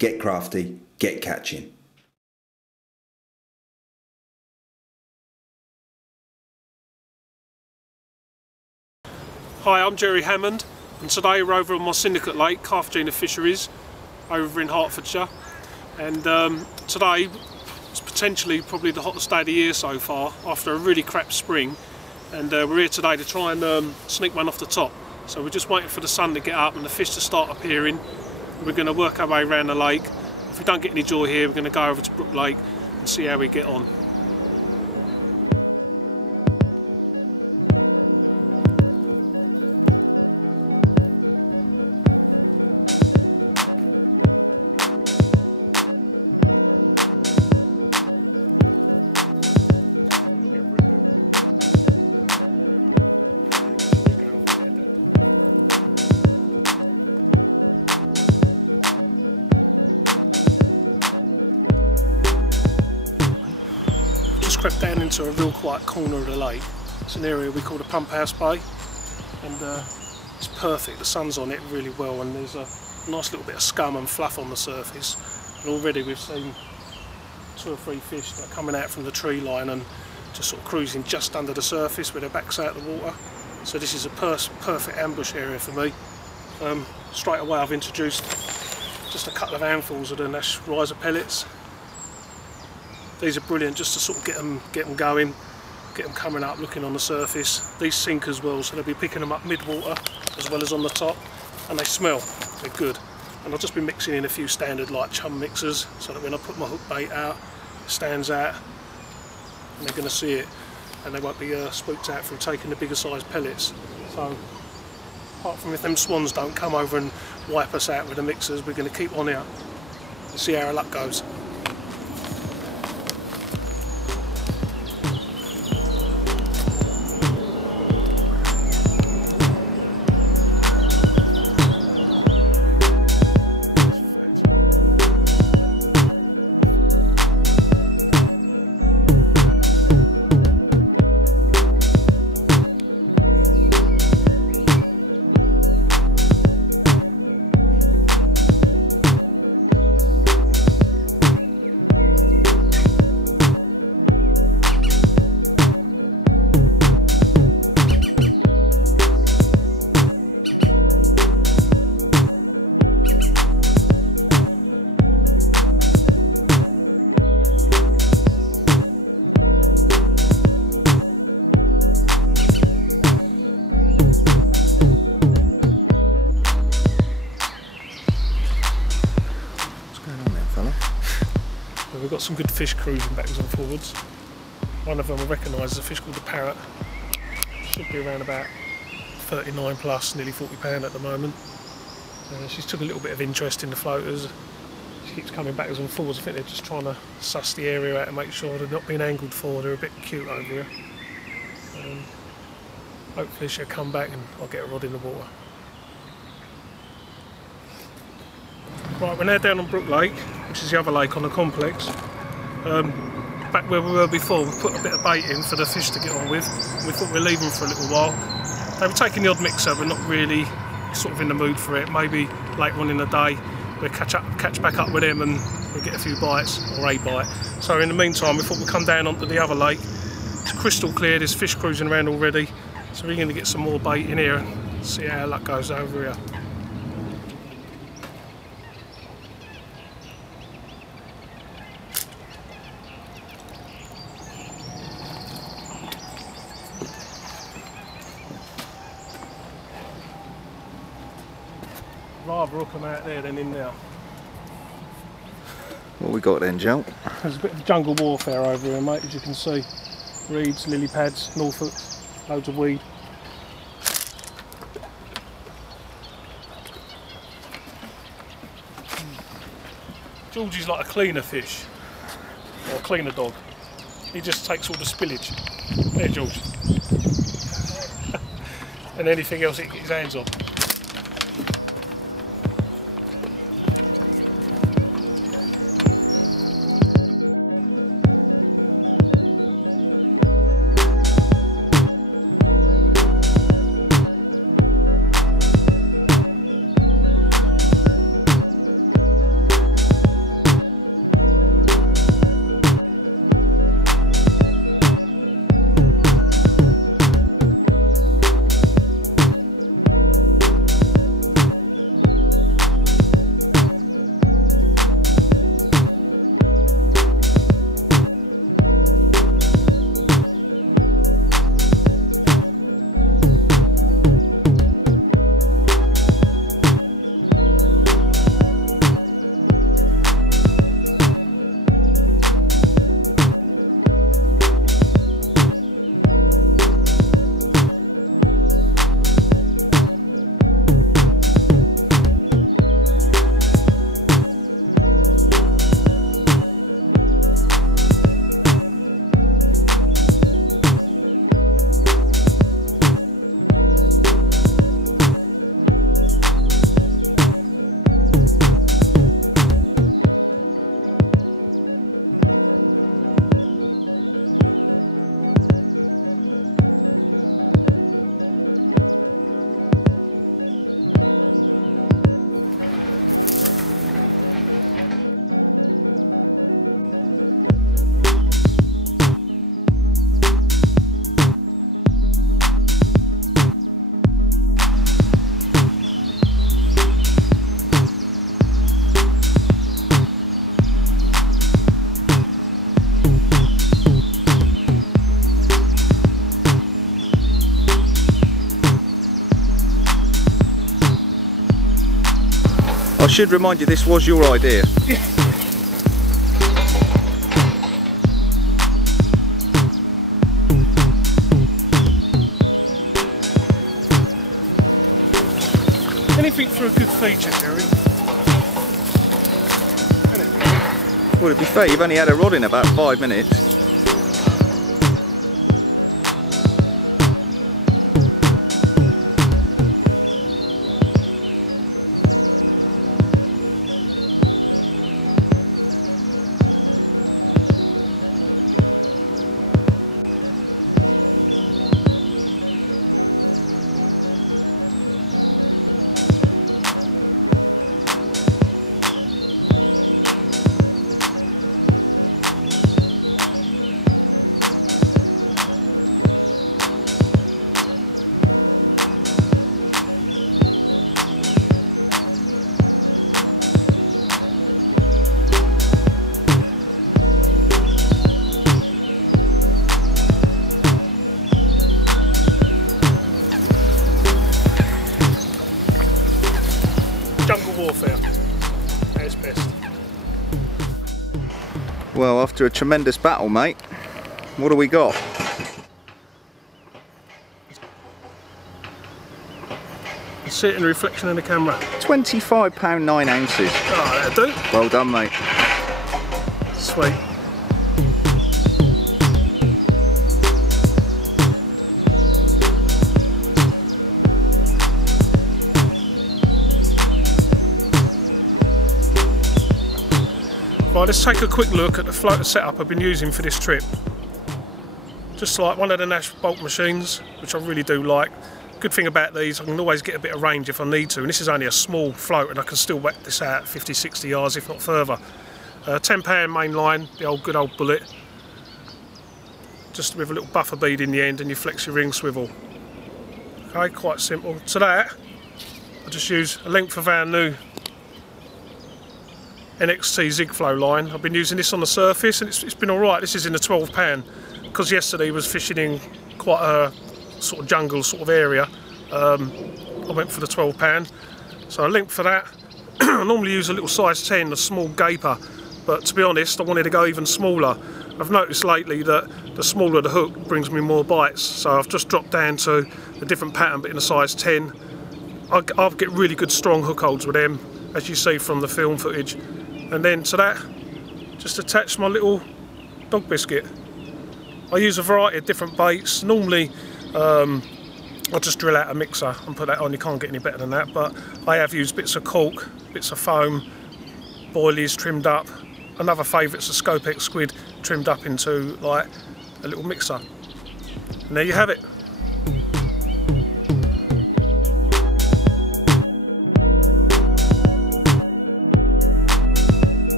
get crafty, get catching. Hi, I'm Jerry Hammond, and today we're over on my syndicate lake, Carthagena Fisheries, over in Hertfordshire. And today is potentially probably the hottest day of the year so far, after a really crap spring. And we're here today to try and sneak one off the top. So we're just waiting for the sun to get up and the fish to start appearing. We're going to work our way around the lake. If we don't get any joy here, we're going to go over to Brook Lake and see how we get on. Crept down into a real quiet corner of the lake. It's an area we call the Pump House Bay, and it's perfect. The sun's on it really well, and there's a nice little bit of scum and fluff on the surface. And already we've seen 2 or 3 fish that are coming out from the tree line and just sort of cruising just under the surface with their backs out of the water. So this is a perfect ambush area for me. Straight away I've introduced just a couple of handfuls of the Nash riser pellets. These are brilliant just to sort of get them going, get them coming up, looking on the surface. These sink as well, so they'll be picking them up mid-water as well as on the top, and they smell, they're good. And I'll just be mixing in a few standard like chum mixers, so that when I put my hook bait out, it stands out, and they're going to see it, and they won't be spooked out from taking the bigger size pellets. So, apart from if them swans don't come over and wipe us out with the mixers, we're going to keep on out and see how our luck goes. We've got some good fish cruising backwards and forwards. One of them I recognise is a fish called the parrot. Should be around about 39 plus, nearly 40 pound at the moment. She's took a little bit of interest in the floaters. She keeps coming backwards and forwards. I think they're just trying to suss the area out and make sure they're not being angled for. They're a bit cute over here. Hopefully she'll come back and I'll get a rod in the water. Right, we're now down on Brook Lake, which is the other lake on the complex. Back where we were before, we put a bit of bait in for the fish to get on with. We thought we'd leave them for a little while. They were taking the odd mixer, but not really sort of in the mood for it. Maybe later on in the day we'll catch back up with them and we'll get a few bites, or a bite. So in the meantime, we thought we'd come down onto the other lake. It's crystal clear, there's fish cruising around already. So we're going to get some more bait in here and see how our luck goes over here. Rather hook them out there than in there. What we got then, Joe? There's a bit of jungle warfare over here, mate, as you can see. Reeds, lily pads, Norfolk, loads of weed. Georgie's like a cleaner fish, or a cleaner dog. He just takes all the spillage. There, George. And anything else he can get his hands on. I should remind you, this was your idea. Anything for a good feature, Jerry. Would it be fair? You've only had a rod in about 5 minutes. Jungle warfare at its best. Well, after a tremendous battle, mate, what do we got? See it in the reflection in the camera. £25 9 ounces. Oh, that'll do. Well done, mate. Sweet. Right, let's take a quick look at the floater setup I've been using for this trip. Just like one of the Nash bolt machines, which I really do like. Good thing about these, I can always get a bit of range if I need to, and this is only a small float and I can still whack this out 50-60 yards if not further. £10 main line, the old good old bullet, just with a little buffer bead in the end and you flex your ring swivel. Okay, quite simple. To that, I just use a length of our new NXT Zig Flow line. I've been using this on the surface and it's been alright. This is in the 12 pound because yesterday I was fishing in quite a sort of jungle sort of area. I went for the 12 pound, so a length for that. I normally use a little size 10, a small gaper, but to be honest I wanted to go even smaller. I've noticed lately that the smaller the hook brings me more bites, so I've just dropped down to a different pattern but in a size 10. I'll get really good strong hook holds with them, as you see from the film footage. And then to that, just attach my little dog biscuit. I use a variety of different baits. Normally I just drill out a mixer and put that on. You can't get any better than that, but I have used bits of cork, bits of foam, boilies trimmed up. Another favourite's a Scopex squid trimmed up into like a little mixer. And there you have it.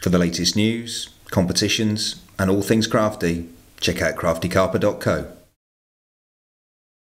For the latest news, competitions and all things crafty, check out craftycarper.co.